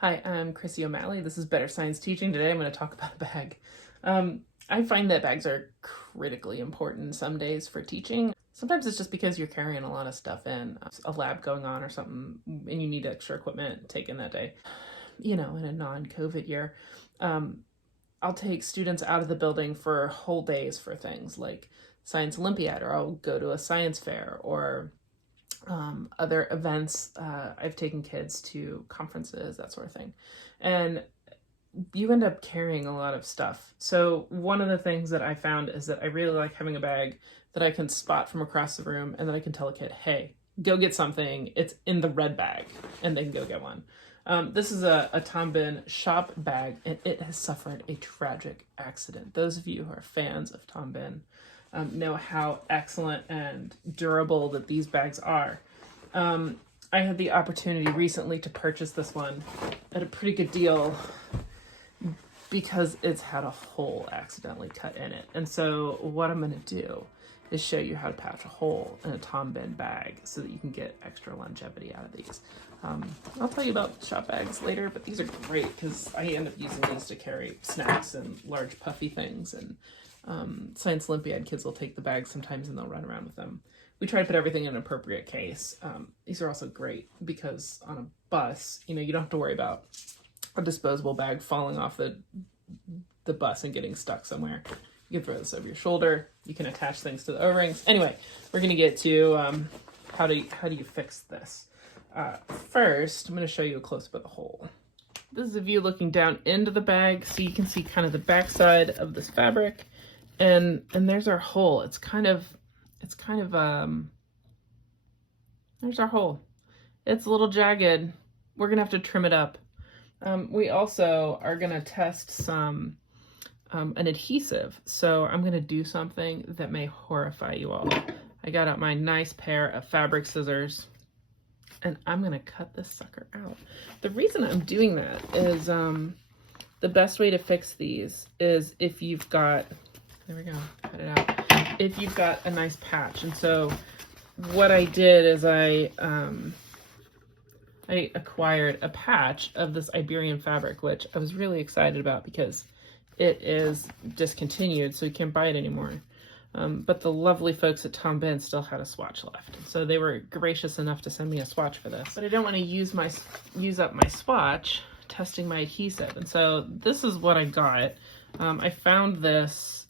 Hi, I'm Chrissy O'Malley. This is Better Science Teaching. Today I'm going to talk about a bag. I find that bags are critically important some days for teaching. Sometimes it's just because you're carrying a lot of stuff in, a lab going on or something, and you need extra equipment taken that day. You know, in a non-COVID year, I'll take students out of the building for whole days for things like Science Olympiad, or I'll go to a science fair, or other events. I've taken kids to conferences, that sort of thing. And you end up carrying a lot of stuff. So one of the things that I found is that I really like having a bag that I can spot from across the room, and then I can tell a kid, hey, go get something. It's in the red bag, and they can go get one. This is a Tom Bihn shop bag, and it has suffered a tragic accident. Those of you who are fans of Tom Bihn know how excellent and durable that these bags are. I had the opportunity recently to purchase this one at a pretty good deal because it's had a hole accidentally cut in it. And so what I'm going to do is show you how to patch a hole in a Tom Bihn bag so that you can get extra longevity out of these. I'll tell you about shop bags later, but these are great because I end up using these to carry snacks and large puffy things. And Science Olympiad kids will take the bags sometimes and they'll run around with them. We try to put everything in an appropriate case. These are also great because on a bus, you don't have to worry about a disposable bag falling off the bus and getting stuck somewhere. You can throw this over your shoulder. You can attach things to the O-rings. Anyway, we're going to get to how do you fix this. First, I'm going to show you a close-up of the hole. This is a view looking down into the bag, so you can see kind of the backside of this fabric, and there's our hole. It's kind of there's our hole. It's a little jagged. We're gonna have to trim it up. We also are gonna test some an adhesive. So I'm gonna do something that may horrify you all. I got out my nice pair of fabric scissors, and I'm gonna cut this sucker out. The reason I'm doing that is the best way to fix these is if you've got, there we go, cut it out. If you've got a nice patch. And so what I did is I acquired a patch of this Iberian fabric, which I was really excited about because it is discontinued, so you can't buy it anymore. But the lovely folks at Tom Bihn still had a swatch left. So they were gracious enough to send me a swatch for this. But I don't want to use up my swatch testing my adhesive. And so this is what I got. I found this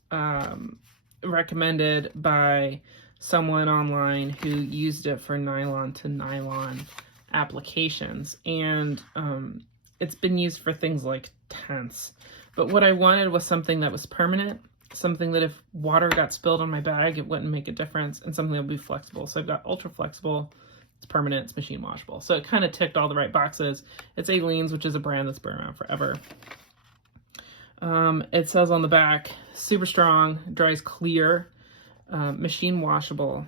recommended by someone online who used it for nylon to nylon applications, and it's been used for things like tents. But what I wanted was something that was permanent, something that if water got spilled on my bag, it wouldn't make a difference, and something that would be flexible. So I've got ultra flexible, it's permanent, it's machine washable. So it kind of ticked all the right boxes. It's Aleene's, which is a brand that's been around forever. It says on the back, super strong, dries clear, machine washable.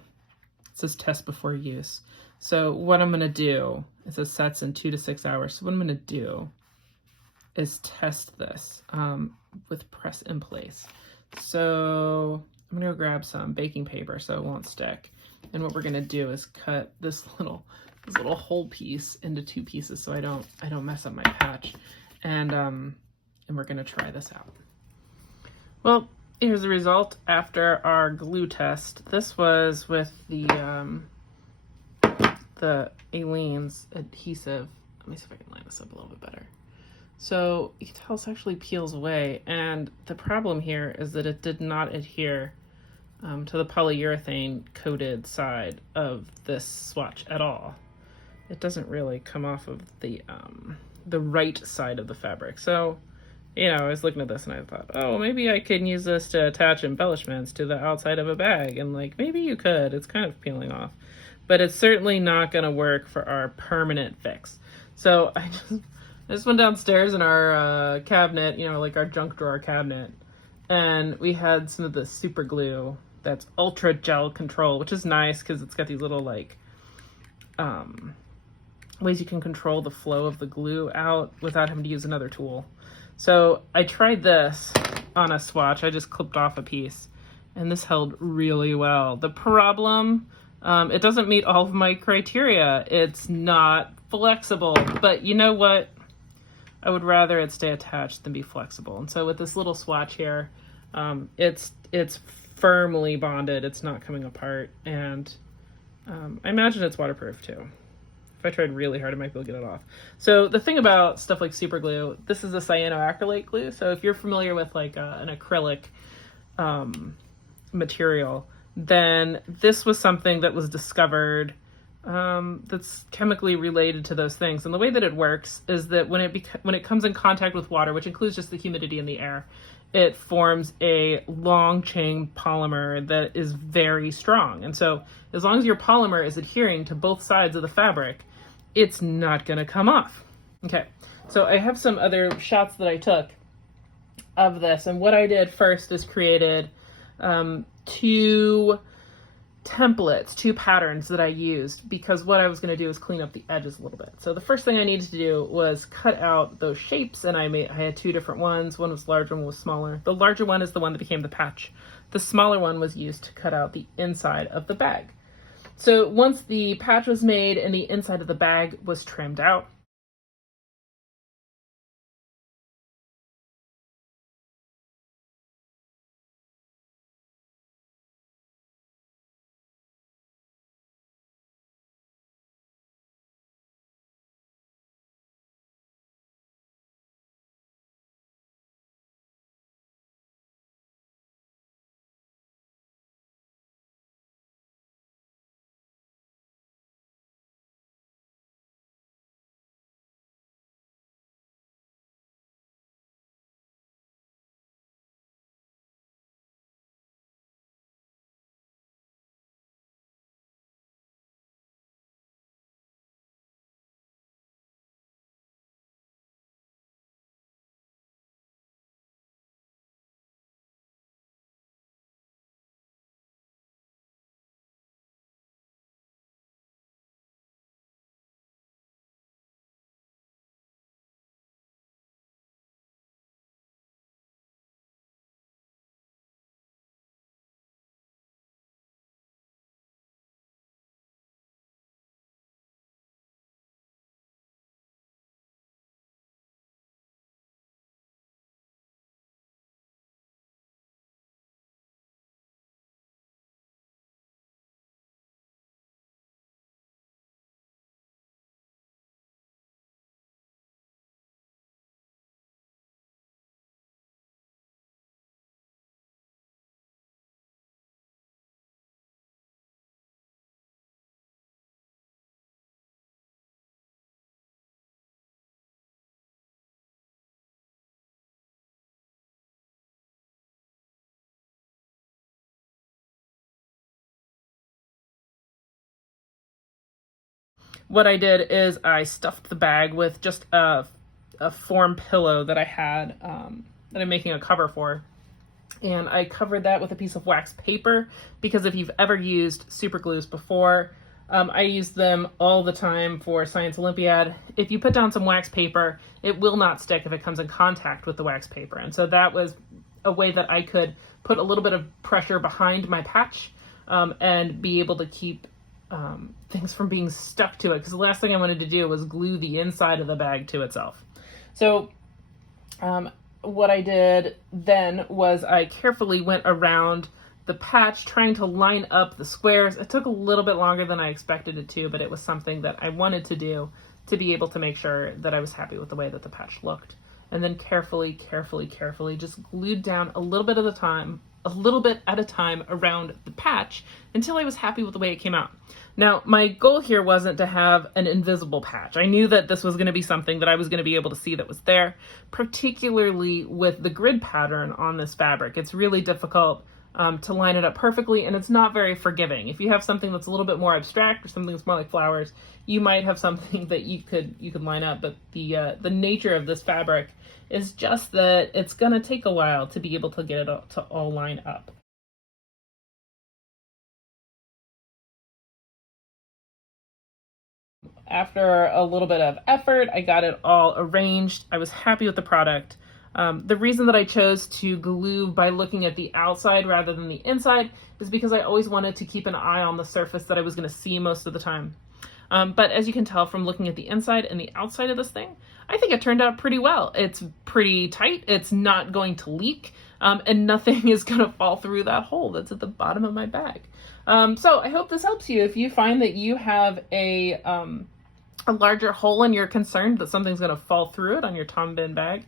It says test before use. So what I'm going to do, it says sets in 2 to 6 hours. So what I'm going to do is test this with press in place. So I'm going to grab some baking paper so it won't stick. And what we're going to do is cut this little whole piece into 2 pieces so I don't mess up my patch. And we're going to try this out. Well, here's the result after our glue test. This was with the Aleene's adhesive. Let me see if I can line this up a little bit better. So you can tell this actually peels away, and the problem here is that it did not adhere to the polyurethane coated side of this swatch at all. It doesn't really come off of the right side of the fabric. So I was looking at this and I thought, oh, maybe I can use this to attach embellishments to the outside of a bag. And maybe you could. It's kind of peeling off. But it's certainly not going to work for our permanent fix. So I just went downstairs in our cabinet, our junk drawer cabinet. And we had some of the SuperGlue that's ultra gel control, which is nice because it's got these little ways you can control the flow of the glue out without having to use another tool. So I tried this on a swatch. I just clipped off a piece, and this held really well. The problem, it doesn't meet all of my criteria. It's not flexible, but you know what? I would rather it stay attached than be flexible. And so with this little swatch here, it's firmly bonded. It's not coming apart. And I imagine it's waterproof too. If I tried really hard, I might be able to get it off. So the thing about stuff like SuperGlue, this is a cyanoacrylate glue. So if you're familiar with like an acrylic material, then this was something that was discovered that's chemically related to those things. And the way that it works is that when it comes in contact with water, which includes just the humidity in the air, it forms a long chain polymer that is very strong. And so as long as your polymer is adhering to both sides of the fabric, it's not going to come off. Okay, so I have some other shots that I took of this. And what I did first is created two templates, two patterns that I used, because what I was going to do is clean up the edges a little bit. So the first thing I needed to do was cut out those shapes, and I had two different ones. One was larger, one was smaller. The larger one is the one that became the patch. The smaller one was used to cut out the inside of the bag. So once the patch was made and the inside of the bag was trimmed out, what I did is I stuffed the bag with just a foam pillow that I had, that I'm making a cover for. And I covered that with a piece of wax paper, because if you've ever used super glues before, I use them all the time for Science Olympiad. If you put down some wax paper, it will not stick if it comes in contact with the wax paper. And so that was a way that I could put a little bit of pressure behind my patch, and be able to keep things from being stuck to it, because the last thing I wanted to do was glue the inside of the bag to itself. So what I did then was I carefully went around the patch trying to line up the squares. It took a little bit longer than I expected it to, but it was something that I wanted to do to be able to make sure that I was happy with the way that the patch looked. And then carefully just glued down a little bit at a time around the patch until I was happy with the way it came out. Now, my goal here wasn't to have an invisible patch. I knew that this was going to be something that I was going to be able to see that was there, particularly with the grid pattern on this fabric. It's really difficult to line it up perfectly, and it's not very forgiving. If you have something that's a little bit more abstract or something that's more like flowers, you might have something that you could line up, but the nature of this fabric is just that it's going to take a while to be able to get it to all line up. After a little bit of effort, I got it all arranged. I was happy with the product. The reason that I chose to glue by looking at the outside rather than the inside is because I always wanted to keep an eye on the surface that I was going to see most of the time. But as you can tell from looking at the inside and the outside of this thing, I think it turned out pretty well. It's pretty tight, it's not going to leak, and nothing is going to fall through that hole that's at the bottom of my bag. So I hope this helps you. If you find that you have a larger hole and you're concerned that something's going to fall through it on your Tom Bihn bag,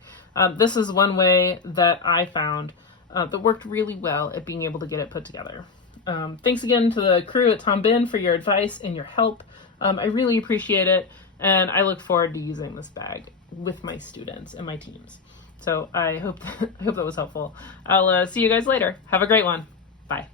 this is one way that I found that worked really well at being able to get it put together. Thanks again to the crew at Tom Bihn for your advice and your help. I really appreciate it, and I look forward to using this bag with my students and my teams. So I hope that was helpful. I'll see you guys later. Have a great one. Bye.